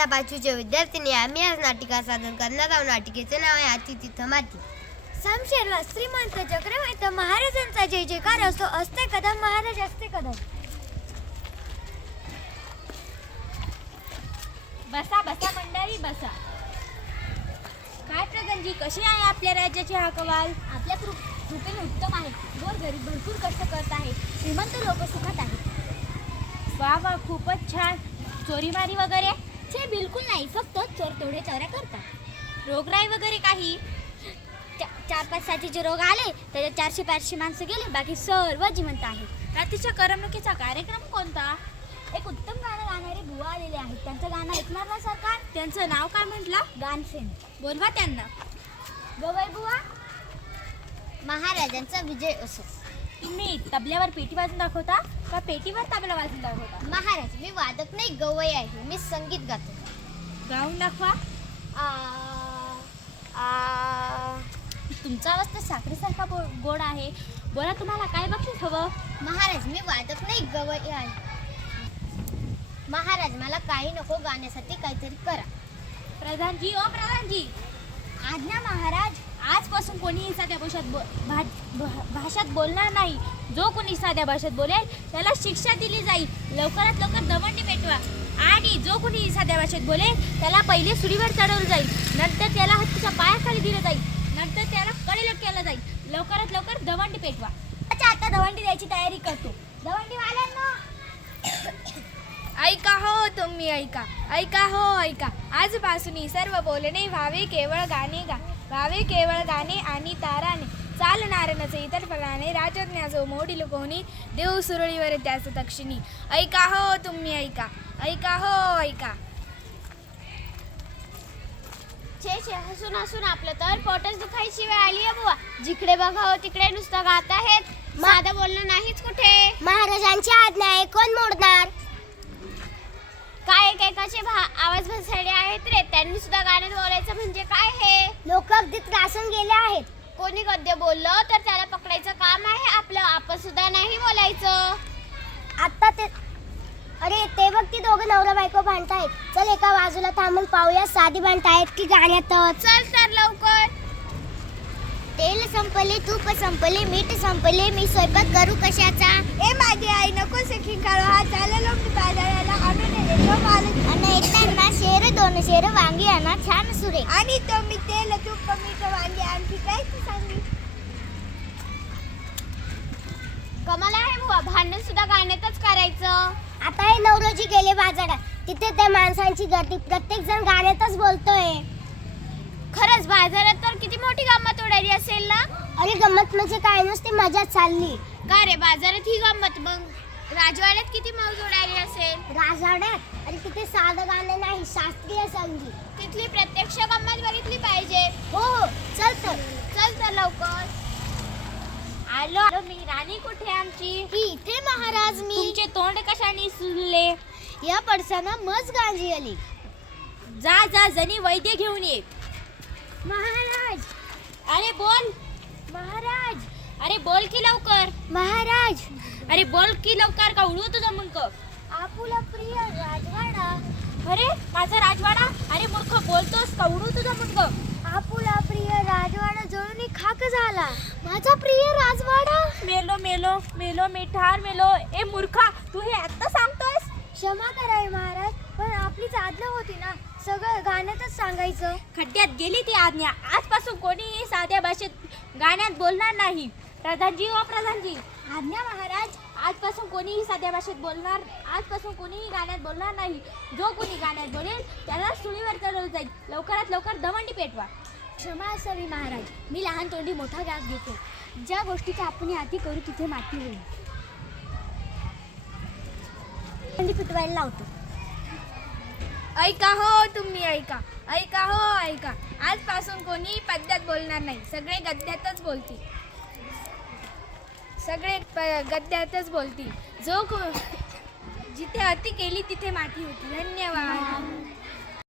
इयत्ता 5वीचे विद्यार्थिनी आम्ही आज नाटिका सादर करणार आहोत. नाटिकेचे नाव आहे हाती तिथं माती. समशेरला श्रीमंत चक्रवर्ती महाराजांचा जय जयकार असतो. असते कदम महाराज असते कदम. बसा बसा मंडळी बसा. काय प्रगंजी, कशी आहे आपल्या राज्याची हा कवाल? आपल्या कृपेने उत्तम आहे. गोरगरीब भरपूर कष्ट करत आहे. श्रीमंत लोक सुखात आहेत. वा वा, खूपच छान. चोरीमारी वगैरे? ते बिलकुल नाही, फक्त चोर तेवढे चोऱ्या करतात. रोगराई वगैरे काही? 4-5 साथीचे रोग आले त्याच्यात 400-500 माणसं गेले, बाकी सर्व जिवंत आहेत. रात्रीच्या करमणुकीचा कार्यक्रम कोणता? एक उत्तम गाणं गाणारे बुवा आलेले आहेत. त्यांचं गाणं ऐकणार ना सरकार? त्यांचं नाव काय म्हटलं? गानसेन. बोलवा त्यांना. गवई बुवा. महाराजांचा विजय असो. तुम्ही तबल्यावर पेटी वाजून दाखवता का पेटीवर तबला वाजून दाखवता? महाराज, मी वादक नाही, गवई आहे. मी संगीत गातो. गाऊन दाखवा. तुमचा आवाज तर साखरेसारखा गोड आहे. बोला, तुम्हाला काय बक्षीस हवं? महाराज, मी वादक नाही, गवई आहे. महाराज, मला काही नको, गाण्यासाठी काहीतरी करा. प्रधानजी, ओ प्रधानजी. आज्ञा महाराज. आजपासून कोणीही साध्या भाषेत बोलणार नाही. जो कोणी साध्या भाषेत बोलेल त्याला शिक्षा दिली जाईल. लवकरात लवकर दवंडी पेटवा. आणि जो कोणी साध्या भाषेत बोलेल त्याला पहिले सुरीवर चढवलं जाईल, नंतर त्याला हत्तीच्या पायाखाली दिलं जाईल, नंतर त्याला कडेलोट केलं जाईल. लवकरात लवकर दवंडी पेटवा. अच्छा, आता दवंडी द्यायची तयारी करतो. दवंडीवाल्यांना ऐका हो तुम्ही, ऐका ऐका हो ऐका. आजपासून सर्व बोलणे व्हावे केवळ गाणे व्हावे केवळ गाणे आणि ताराने. चालणार नसे इतर फलाने, राजज्ञाचो मोडील कोणी, देव सुरळीवर त्याच दक्षिणी. ऐका हो तुम्ही, ऐका ऐका हो ऐका. छे हसून हसून आपलं तर पोटच दुखायची वेळ आली आहे बुवा. जिकडे बघावं तिकडे नुसतं गात आहेत. साधं बोलणं नाहीच कुठे. महाराजांची आज्ञा आहे, कोण मोडणार? काय एकेकाचे आवाज भसाडे आहेत रे. त्यांनी सुद्धा गाण्यात बोलायचं म्हणजे काय हे? लोक अगदी त्रासून गेले आहेत. कोणी गद्य बोललं तर त्याला पकडायचं काम आहे आपलं. आपण सुद्धा नाही बोलायचं. आता ते अरे ते बघ, ती दोघं नवरा बायको भांडतायत. चल एका बाजूला थांबून पाहूया, साधी भांडतायत की गाण्यातच. चल तर लवकर. तेल संपले, तूप संपले, मीठ संपले, मी स्वयंपाक करू कशाचा? ए माझी आई, नको सेखीन काढू. हा चाललो मी बाजाराला. आणून देतो मालक. आणि येताना शेर 2 शेर वांगी आणा, छान सुरे. आणि तो मी तेल तूप मीठ वांगी आणखी काय सांगली. कमाल आहे बुवा, भांडण सुद्धा गाण्यातच करायचं. आता हे नवरोजी गेले बाजारात, तिथे त्या माणसांची गर्दी, प्रत्येक जण गाण्यातच बोलतोय. खरंच बाजारात तर किती मोठी गंमत उडाली असेल ना. अरे गंमत म्हणजे काय, नुसती मजा चालली. का रे, बाजारात ही गंमत, मग राजवाड्यात किती मौज उडाली असेल. राजवाड्यात अरे तिथे साधं गाणं नाही, शास्त्रीय संगीत. तिथली प्रत्यक्ष गंमत बघितली पाहिजे. हो चल तर लवकर. आलो मी. राणी कुठे आमची? इथे महाराज. मी तुमचे तोंड कशाने सुजले? या पडसाना मज गांजी आली. जा जा, जणी वैद्य घेऊन ये. महाराज. अरे बोल. महाराज. अरे बोल की लवकर. महाराज. अरे बोल की लवकर, का उडू तुझं मुंडक? आपुला प्रिय राजवाडा. अरे माझा राजवाडा. अरे मूर्ख, बोलतोस का उडू तुझं मुंडक? आपुला प्रिय राजवाडा जळून खाक झाला. माझा प्रिय राजवाडा. मेलो मेलो मेलो, मी ठार मेलो. ए मूर्खा, तू हे आत्ता सांगतोयस? क्षमा कराय महाराज, पण आपलीच आज्ञा होती ना, सगळं गाण्यातच सांगायचं. खड्ड्यात गेली ती आज्ञा. आजपासून कोणीही साध्या भाषेत गाण्यात बोलणार नाही. प्रधानजी, ओ प्रधानजी. आज्ञा महाराज. आजपासून कोणीही साध्या भाषेत बोलणार, आजपासून कोणीही गाण्यात बोलणार नाही. जो कोणी गाण्यात बोलेल त्याला सुळीवर चढवलं जाईल. लवकरात लवकर दवंडी पेटवा. क्षमा असावी महाराज, मी लहान तोंडी मोठा घास घेतो. ज्या गोष्टीचा आपण आधी करू तिथे माती होईल. दवंडी पेटवायला लावतो. ऐका हो तुम्ही, ऐका ऐका हो ऐका. आजपासून कोणीही पद्यात बोलणार नाही. सगळे गद्यातच बोलतील. गद्यातच बोलतील. जिथे अति केली तिथे माती होती. धन्यवाद.